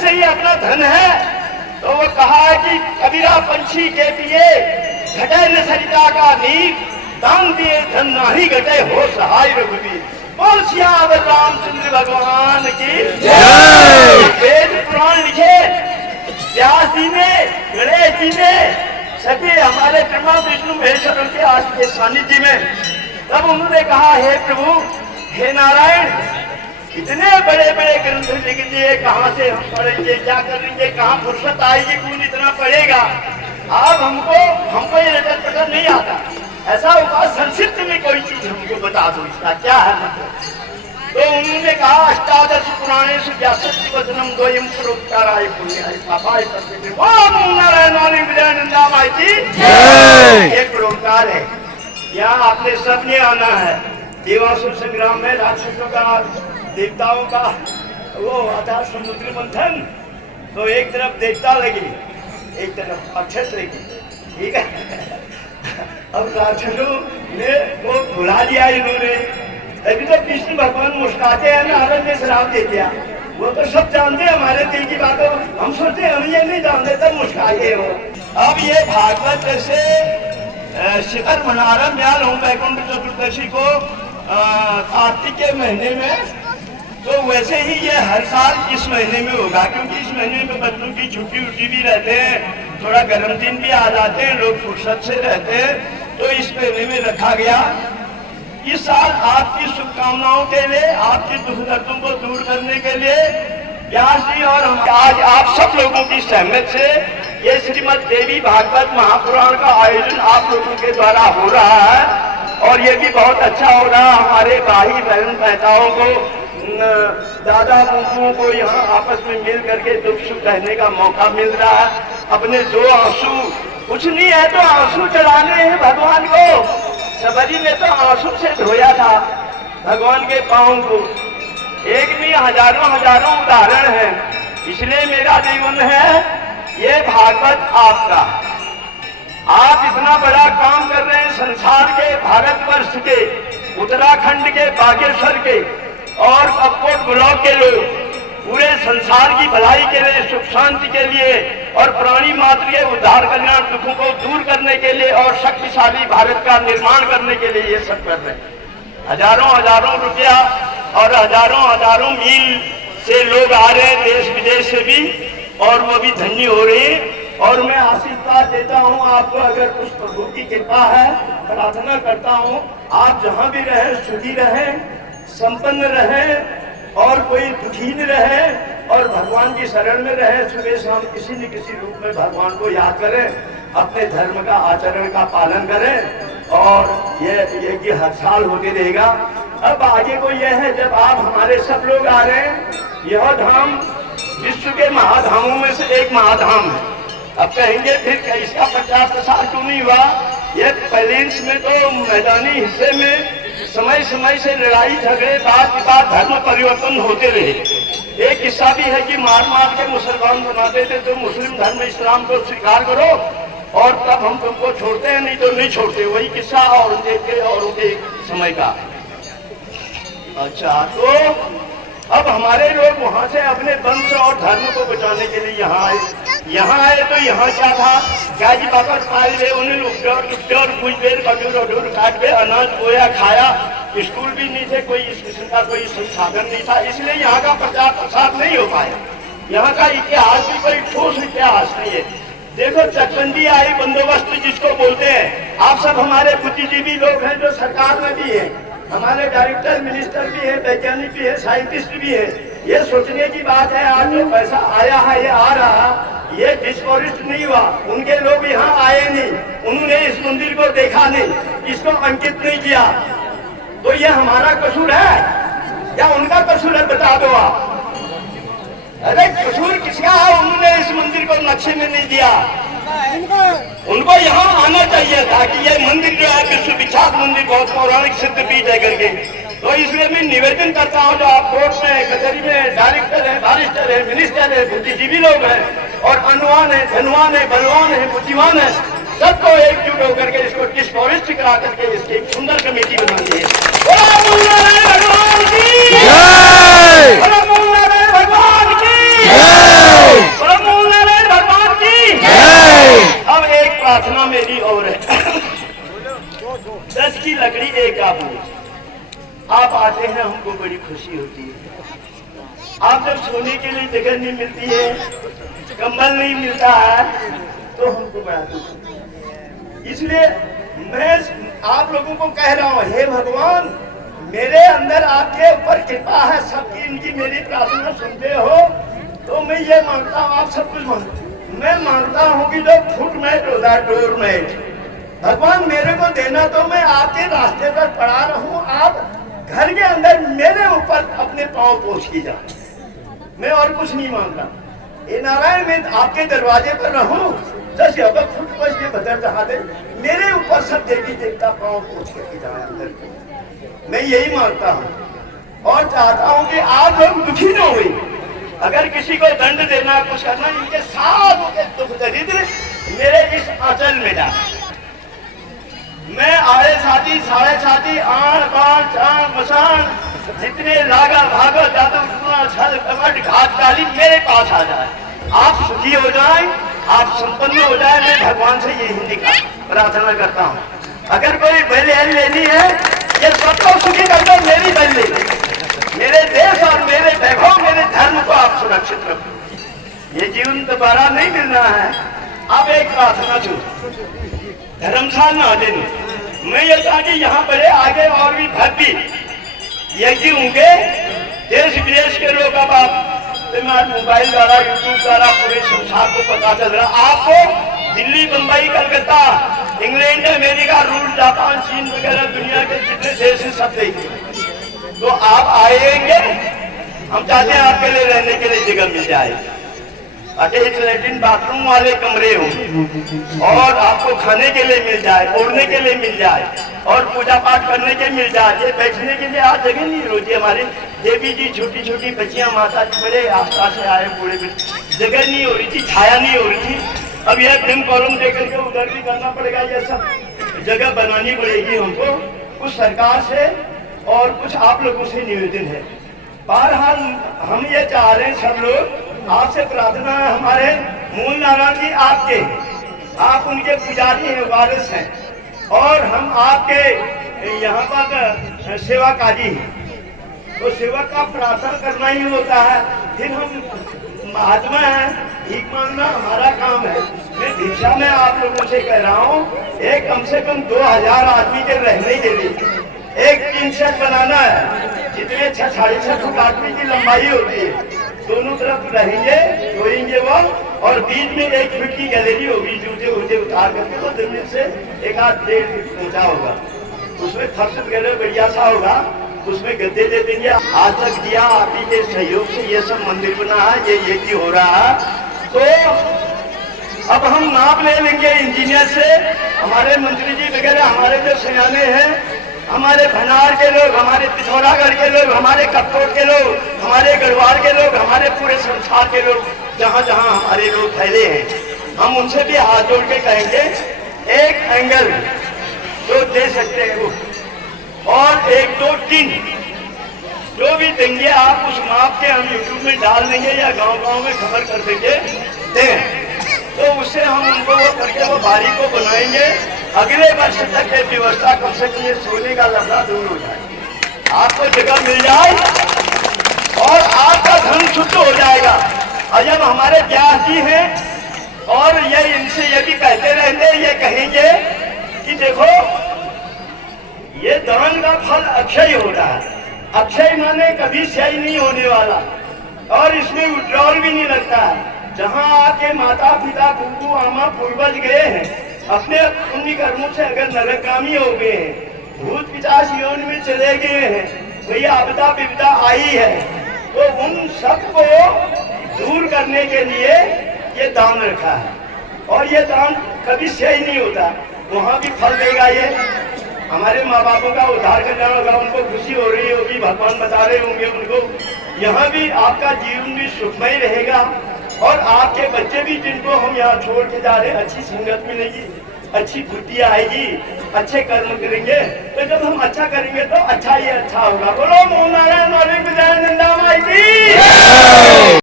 वैसे ही अपना धन है तो वो कहा है कि कबीरा पंछी के पिए घटे न सरिता का नीर, दान दिए धन नाही घटे हो सहाय रघुवीर। बोल सियावर रामचंद्र भगवान की जय। वेद पुराण लिखे व्यास जी ने, गणेश जी ने, सभी हमारे ब्रह्मा विष्णु महेश्वरों के आज के सानिध्य में, तब उन्होंने कहा हे प्रभु, हे नारायण, इतने बड़े बड़े ग्रंथ लिख दिए, कहाँ से हम पढ़ेंगे, क्या करेंगे, कहाँ फुर्सत आएगी, कौन इतना पढ़ेगा। अब हमको ये रटन पटन नहीं आता। ऐसा होगा संक्षिप्त में कोई चीज हमको बता दो, इसका क्या है मतलब। तो उन्होंने कहा अष्टादश पुराणेषु व्यासस्य वचनम द्वयम् प्रोक्ताराय पुण्याय पापाय तस्मै ओम नारायण वाणी विजयानंदामाय की जय। एक प्रोक्तार है, यहाँ आपने सबने आना है। देवासुर संग्राम में राक्षसों का, देवताओं का वो आता समुद्र मंथन, तो एक तरफ देवता लगी, एक तरफ राक्षस लगी, ठीक है। अब राक्षसों ने वो भुला दिया इन्होंने। अभी तो कृष्ण भगवान मुस्कुराते हैं, नारद ने श्राप दे दिया। वो तो सब जानते हैं हमारे दिल की बातों, हम सोचते हम ये नहीं जानते तब मुस्कुराते हो। अब ये भागवत जैसे शिखर मना रहा म्याल हूँ वैकुंठ चतुर्दशी को कार्तिक के महीने में, तो वैसे ही ये हर साल इस महीने में होगा, क्योंकि इस महीने में बच्चों की छुट्टी उट्टी भी रहते हैं, थोड़ा गर्म दिन भी आ जाते हैं, लोग फुर्सत से रहते हैं, तो इस महीने में रखा गया। इस साल आपकी शुभकामनाओं के लिए, आपके दुख दर्दों को दूर करने के लिए व्यास जी और आज आप सब लोगों की सहमत से ये श्रीमद् देवी भागवत महापुराण का आयोजन आप लोगों के द्वारा हो रहा है। और ये भी बहुत अच्छा हो रहा है, हमारे भाई बहन बहताओं को, दादा बुजुओं को यहाँ आपस में मिल करके दुख सुख कहने का मौका मिल रहा है। अपने दो आंसू, कुछ नहीं है तो आंसू चढ़ाने हैं भगवान को। सबरी ने तो आंसू से धोया था भगवान के पांव को। एक नहीं हजारों हजारों उदाहरण है। इसलिए मेरा जीवन है ये भागवत आपका। आप इतना बड़ा काम कर रहे हैं संसार के, भारतवर्ष के, उत्तराखंड के, बागेश्वर के और कपकोट ब्लॉक के लोग पूरे संसार की भलाई के लिए, सुख शांति के लिए और प्राणी मात्र के उद्धार कल्याण दुखों को दूर करने के लिए और शक्तिशाली भारत का निर्माण करने के लिए ये सब कर रहे हैं। हजारों हजारों रुपया और हजारों हजारों मील से लोग आ रहे हैं, देश विदेश से भी, और वो भी धन्य हो रहे हैं। और मैं आशीर्वाद देता हूँ आपको, अगर कुछ प्रभु की कृपा है, प्रार्थना करता हूँ आप जहाँ भी रहें सुखी रहें, संपन्न रहें और कोई दुखी न रहे और भगवान की शरण में रहे। सुबह शाम किसी न किसी रूप में भगवान को याद करें, अपने धर्म का आचरण का पालन करें और ये कि हर साल होते रहेगा। अब आगे को यह है, जब आप हमारे सब लोग आ रहे हैं, यह धाम विश्व के महाधामों में से एक महाधाम है। अब कहेंगे फिर इसका 50 साल क्यों नहीं हुआ। ये प्लेन्स में तो मैदानी हिस्से में समय समय से लड़ाई झगड़े, बात विवाद, धर्म परिवर्तन होते रहे। एक किस्सा भी है कि मार मार के मुसलमान बनाते थे, तो मुस्लिम धर्म इस्लाम को स्वीकार करो और तब हम तुमको छोड़ते हैं, नहीं तो नहीं छोड़ते। वही किस्सा औरंगजेब के और उनके समय का। अच्छा, तो अब हमारे लोग वहां से अपने वंश और धर्म को बचाने के लिए यहाँ आए। यहाँ आए तो यहाँ क्या था, गाजी बाबा पाल गए, उन्हें लुप्टर कुछ देर कटूर काट के अनाज बोया खाया। स्कूल भी नहीं थे, कोई इस किस्म का कोई संसाधन नहीं था, इसलिए यहाँ का प्रचार प्रसार नहीं हो पाया। यहाँ का इतिहास भी कोई ठोस इतिहास नहीं है। देखो चकबंदी आई, बंदोबस्त जिसको बोलते हैं, आप सब हमारे बुद्धिजीवी लोग हैं जो सरकार में भी है, हमारे डायरेक्टर मिनिस्टर भी है, वैज्ञानिक भी है, साइंटिस्ट भी है। ये सोचने की बात है, आज जो पैसा आया है, ये आ रहा, ये डिस्फॉरेस्ट नहीं हुआ। उनके लोग यहाँ आए नहीं, उन्होंने इस मंदिर को देखा नहीं, इसको अंकित नहीं किया, तो ये हमारा कसूर है या उनका कसूर है, बता दो आप। अरे कसूर किसका है? उन्होंने इस मंदिर को नक्शे में नहीं दिया। उनको यहाँ आना चाहिए था कि ये मंदिर जो है विश्व विख्यात मंदिर, बहुत पौराणिक सिद्ध पीठ है करके। तो इसलिए मैं निवेदन करता हूँ, जो आप कोर्ट में, कचहरी में डायरेक्टर है, बारिस्टर है, मिनिस्टर है, बुद्धिजीवी लोग हैं और अनुवान है, धनवान है, बलवान है, बुद्धिमान है, सबको एकजुट होकर के इसको डिस्फॉरेस्ट करा करके इसकी एक सुंदर कमेटी बनानी है। भगवान की खुशी होती है। आप जब सोने के लिए जगह नहीं मिलती है, कंबल नहीं मिलता है, तो हमको बड़ा दुख। इसलिए मैं आप लोगों को कह रहा हूँ, हे भगवान, मेरे अंदर आपके ऊपर कृपा है, सबकी इनकी मेरी प्रार्थना सुनते हो, तो मैं ये मांगता हूँ, आप सब कुछ मांगते, मैं मांगता हूँ कि जो फुटमेट होता है, डोरमेट, भगवान मेरे को देना, तो मैं आपके रास्ते पर पड़ा रहूं, आप घर के अंदर मेरे ऊपर अपने पांव पोछ के जाओ, मैं और कुछ नहीं मांगता। ये नारायण, मैं आपके दरवाजे पर रहूं, जस फुट पच के बदल रहा दे, मेरे ऊपर सब देवी देवता पांव पोछ के जाए अंदर, मैं यही मांगता हूँ। और चाहता हूँ कि आप लोग दुखी न हुए, अगर किसी को दंड देना, कुछ करना, इनके साथ के दुख दरिद्र मेरे इस आंचल में डाले। मैं आड़े साथी, साढ़े साथी, आण बाण चाण मसान, जितने लागा भागो जादू टूना छल कपट घात काली मेरे पास आ जाए, आप सुखी हो जाए, आप संपन्न हो जाए, मैं भगवान से यही प्रार्थना करता हूँ। अगर कोई बलि लेनी है, ये सबको सुखी कर दो, मेरी बलि, मेरे देश और मेरे वैभव, मेरे धर्म को आप सुरक्षित रखो। ये जीवन दोबारा नहीं मिलना है। अब एक प्रार्थना छू, धर्मशाला ना देना, मैं ये चाहता कि यहाँ बड़े आगे और भी भक्ति यज्ञ होंगे, देश विदेश के लोग, अब आप मोबाइल द्वारा, यूट्यूब द्वारा पूरे संसार को पता चल रहा, आपको दिल्ली, बंबई, कलकत्ता, इंग्लैंड, अमेरिका, रूस, जापान, चीन वगैरह दुनिया के जितने देश हैं सब देखेंगे, तो आप आएंगे, हम चाहते हैं आपके लिए रहने के लिए जगह मिल जाए, अटैच लैट्रिन बाथरूम वाले कमरे हों, और आपको खाने के लिए मिल जाए, ओढ़ने के लिए मिल जाए, और पूजा पाठ करने के मिल जाए। ये बैठने के लिए आज जगह नहीं रोती, हमारे देवी जी, छोटी छोटी बच्चियां, माता जी बड़े आसपास से आए, बूढ़े जगह नहीं हो रही थी, छाया नहीं हो रही थी। अब यह फिल्म कॉलम देकर के उधर भी करना पड़ेगा, ये सब जगह बनानी पड़ेगी हमको, कुछ सरकार से और कुछ आप लोगों से निवेदन है। बहरहाल हम ये चाह रहे हैं, सब लोग आपसे प्रार्थना है, हमारे मूल नारायण जी आपके, आप उनके पुजारी हैं, वारिस हैं, और हम आपके यहाँ पर सेवाकारी हैं, तो सेवा का प्रार्थना करना ही होता है। फिर हम महात्मा हैं, भीख मांगना हमारा काम है। मैं भिक्षा में आप लोगों से कह रहा हूँ, एक कम से कम 2000 आदमी के रहने के लिए एक टीन सेट बनाना है, जितने 6 साढ़े 6 फुट आदमी की लंबाई होती है, दोनों तरफ रहेंगे, सोएंगे वो, और बीच में 1 फीट की गैलरी होगी, जूते वूते उतार करके वो जमीन से 1-1.5 फीट ऊंचा होगा, उसमें फर्श वगैरह बढ़िया सा होगा, उसमें गद्दे दे देंगे। आज तक दिया आप ही के सहयोग से ये सब मंदिर बना है, ये यज्ञ हो रहा है। तो अब हम नाप ले लेंगे इंजीनियर से, हमारे मंत्री जी वगैरह, हमारे जो सियाने हैं, हमारे भनार के लोग, हमारे पिथौरागढ़ के लोग, हमारे कपकोट के लोग, हमारे गढ़वाल के लोग, हमारे पूरे संसार के लोग, जहाँ जहाँ हमारे लोग फैले हैं, हम उनसे भी हाथ जोड़ के कहेंगे, एक एंगल जो दे सकते हैं वो, और 1-2 टीन जो भी देंगे आप, उस माप के हम यूट्यूब में डाल देंगे या गांव-गांव में खबर कर देंगे, तो उससे हम उनको वो करके वो बारी को बनाएंगे। अगले वर्ष तक ये व्यवस्था कम से कम ये सोने का लफड़ा दूर हो जाए, आपको जगह मिल जाए और आपका धन शुद्ध हो जाएगा। और जब हमारे व्यास जी हैं, और ये इनसे ये भी कहते रहते, ये कहेंगे कि देखो ये दान का फल अक्षय होता है, अक्षय माने कभी क्षय नहीं होने वाला, और इसमें विड्रॉल भी नहीं लगता है। जहाँ आपके माता पिता, कुकू आमा पूर्वज गए हैं, अपने पुण्य कर्मों से अगर नरकामी हो गए हैं, भूत पिशाच योनि में चले गए हैं, कोई आपदा विपदा आई है, तो उन सबको दूर करने के लिए ये दान रखा है। और ये दान कभी क्षय नहीं होता, वहाँ भी फल देगा। ये हमारे माँ बापों का उद्धार करना होगा, उनको खुशी हो रही होगी, भगवान बता रहे होंगे उनको, यहाँ भी आपका जीवन भी सुखमय रहेगा। और आपके बच्चे भी, जिनको हम यहाँ छोड़ के जा रहे हैं, अच्छी संगत मिलेगी, अच्छी बुद्धि आएगी, अच्छे कर्म करेंगे। तो जब हम अच्छा करेंगे तो अच्छा ही अच्छा होगा। बोलो मोह नारायण वाले विजयानंदा माई की।